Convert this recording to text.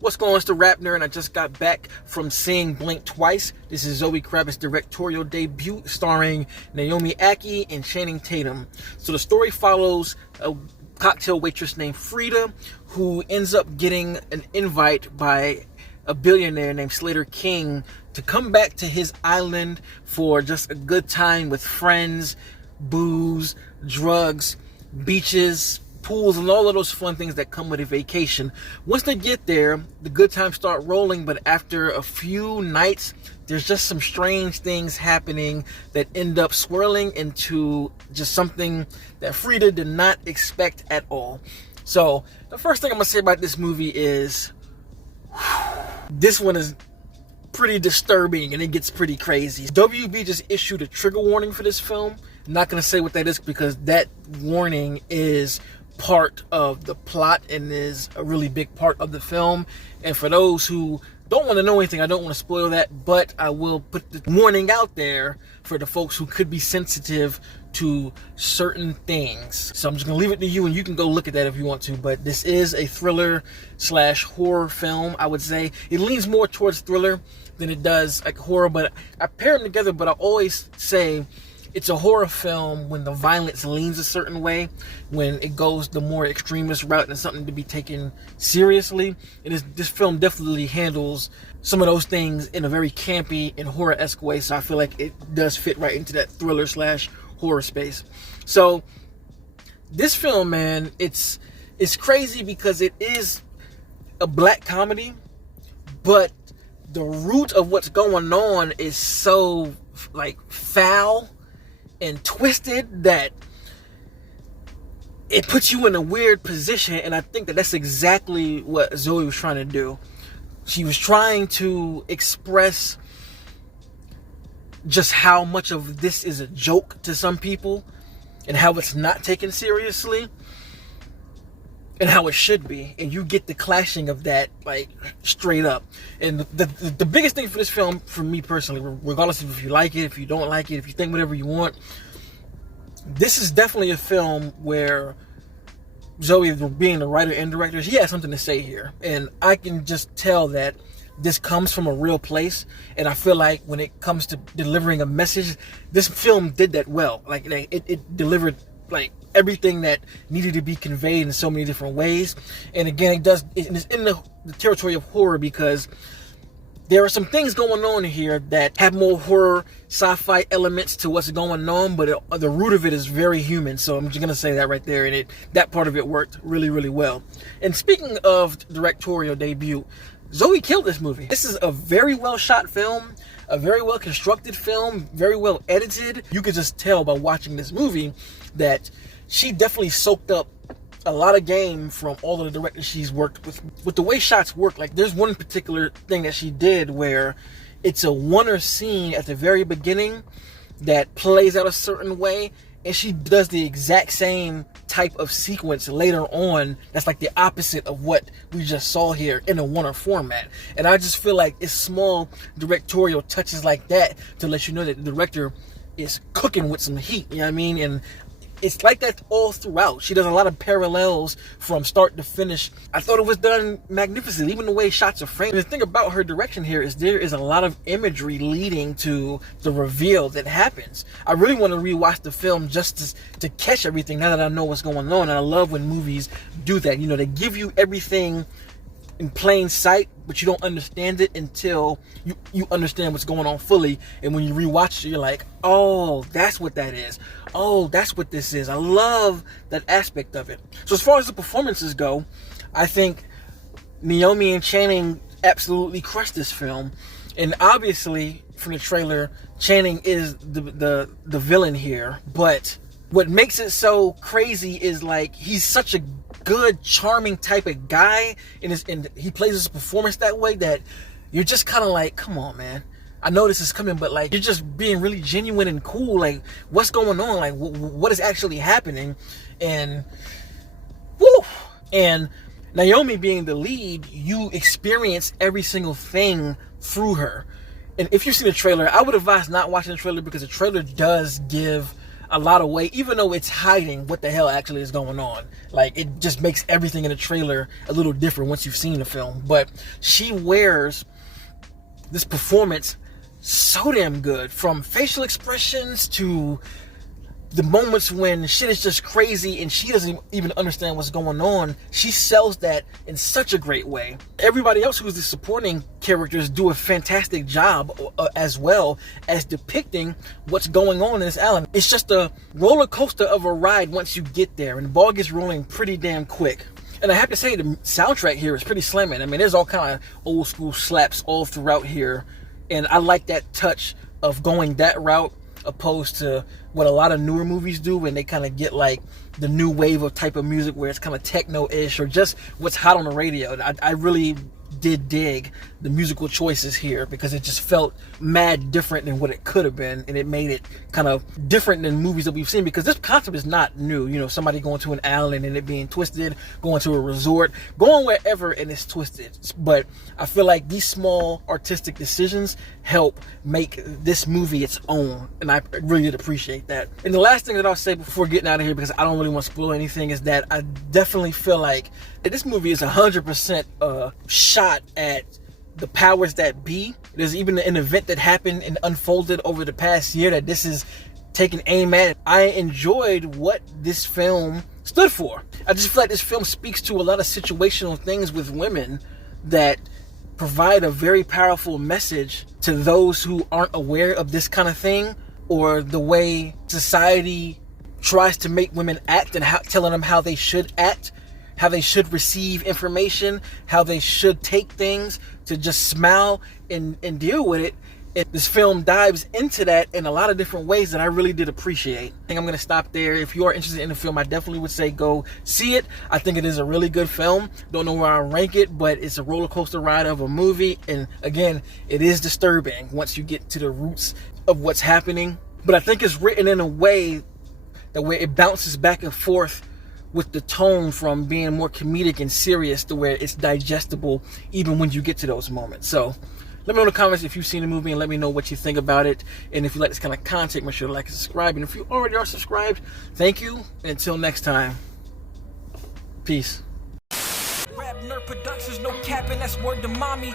What's going on? It's the RapNerd, and I just got back from seeing Blink twice. This is Zoe Kravitz's directorial debut, starring Naomi Ackie and Channing Tatum. So the story follows a cocktail waitress named Frida, who ends up getting an invite by a billionaire named Slater King to come back to his island for just a good time with friends, booze, drugs, beaches, pools, and all of those fun things that come with a vacation. Once they get there, the good times start rolling, but after a few nights, there's just some strange things happening that end up swirling into just something that Frida did not expect at all. So, the first thing I'm going to say about this movie is, this one is pretty disturbing and it gets pretty crazy. WB just issued a trigger warning for this film. I'm not going to say what that is because that warning is part of the plot and is a really big part of the film. And for those who don't want to know anything, I don't want to spoil that, but I will put the warning out there for the folks who could be sensitive to certain things. So I'm just gonna leave it to you, and you can go look at that if you want to. But this is a thriller / horror film. I would say it leans more towards thriller than it does like horror, but I pair them together. But I always say it's a horror film when the violence leans a certain way, when it goes the more extremist route and something to be taken seriously. And this film definitely handles some of those things in a very campy and horror-esque way, so I feel like it does fit right into that thriller / horror space. So this film, man, it's crazy because it is a black comedy, but the root of what's going on is so like foul and twisted that it puts you in a weird position. And I think that that's exactly what Zoe was trying to do. She was trying to express just how much of this is a joke to some people and how it's not taken seriously and how it should be. And you get the clashing of that, like, straight up. And the biggest thing for this film, for me personally, regardless of if you like it, if you don't like it, if you think whatever you want, this is definitely a film where Zoe, being the writer and director, she has something to say here. And I can just tell that this comes from a real place. And I feel like when it comes to delivering a message, this film did that well. Like it delivered like everything that needed to be conveyed in so many different ways. And again, it's in the territory of horror because there are some things going on here that have more horror, sci-fi elements to what's going on, but the root of it is very human. So I'm just going to say that right there. And that part of it worked really, really well. And speaking of directorial debut, Zoe killed this movie. This is a very well shot film, a very well constructed film, very well edited. You could just tell by watching this movie that she definitely soaked up a lot of game from all of the directors she's worked with. With the way shots work, like there's one particular thing that she did where it's a one-er scene at the very beginning that plays out a certain way, and she does the exact same type of sequence later on that's like the opposite of what we just saw here in a one-er format. And I just feel like it's small directorial touches like that to let you know that the director is cooking with some heat, you know what I mean? And it's like that all throughout. She does a lot of parallels from start to finish. I thought it was done magnificently, even the way shots are framed. And the thing about her direction here is there is a lot of imagery leading to the reveal that happens. I really want to rewatch the film just to catch everything now that I know what's going on. And I love when movies do that. You know, they give you everything in plain sight, but you don't understand it until you understand what's going on fully. And when you rewatch it, you're like, oh, that's what that is. Oh, that's what this is. I love that aspect of it. So as far as the performances go, I think Naomi and Channing absolutely crushed this film. And obviously, from the trailer, Channing is the villain here. But what makes it so crazy is like he's such a good, charming type of guy, and he plays his performance that way that you're just kind of like, come on, man. I know this is coming, but like you're just being really genuine and cool. Like, what's going on? Like, what is actually happening? And woo! And Naomi being the lead, you experience every single thing through her. And if you've seen the trailer, I would advise not watching the trailer because the trailer does give a lot of weight, even though it's hiding what the hell actually is going on. Like, it just makes everything in the trailer a little different once you've seen the film. But she wears this performance so damn good, from facial expressions to the moments when shit is just crazy and she doesn't even understand what's going on. She sells that in such a great way. Everybody else who's the supporting characters do a fantastic job as well as depicting what's going on in this island. It's just a roller coaster of a ride once you get there, and the ball gets rolling pretty damn quick. And I have to say, the soundtrack here is pretty slamming. I mean, there's all kind of old school slaps all throughout here, and I like that touch of going that route opposed to what a lot of newer movies do when they kind of get like the new wave of type of music where it's kind of techno-ish or just what's hot on the radio. I really did dig the musical choices here because it just felt mad different than what it could have been, and it made it kind of different than movies that we've seen, because this concept is not new. You know, somebody going to an island and it being twisted, going to a resort, going wherever and it's twisted. But I feel like these small artistic decisions help make this movie its own, and I really did appreciate that. And the last thing that I'll say before getting out of here, because I don't really want to spoil anything, is that I definitely feel like this movie is 100% shot at the powers that be. There's even an event that happened and unfolded over the past year that this is taking aim at. I enjoyed what this film stood for. I just feel like this film speaks to a lot of situational things with women that provide a very powerful message to those who aren't aware of this kind of thing, or the way society tries to make women act and telling them how they should act, how they should receive information, how they should take things, to just smile and deal with it. And this film dives into that in a lot of different ways that I really did appreciate. I think I'm going to stop there. If you are interested in the film, I definitely would say go see it. I think it is a really good film. Don't know where I rank it, but it's a roller coaster ride of a movie. And again, it is disturbing once you get to the roots of what's happening. But I think it's written in a way that where it bounces back and forth with the tone from being more comedic and serious to where it's digestible even when you get to those moments. So let me know in the comments if you've seen the movie, and let me know what you think about it. And if you like this kind of content, make sure to like and subscribe. And if you already are subscribed, thank you. And until next time, peace. RapNerd Productions, no capping, that's word to mommy.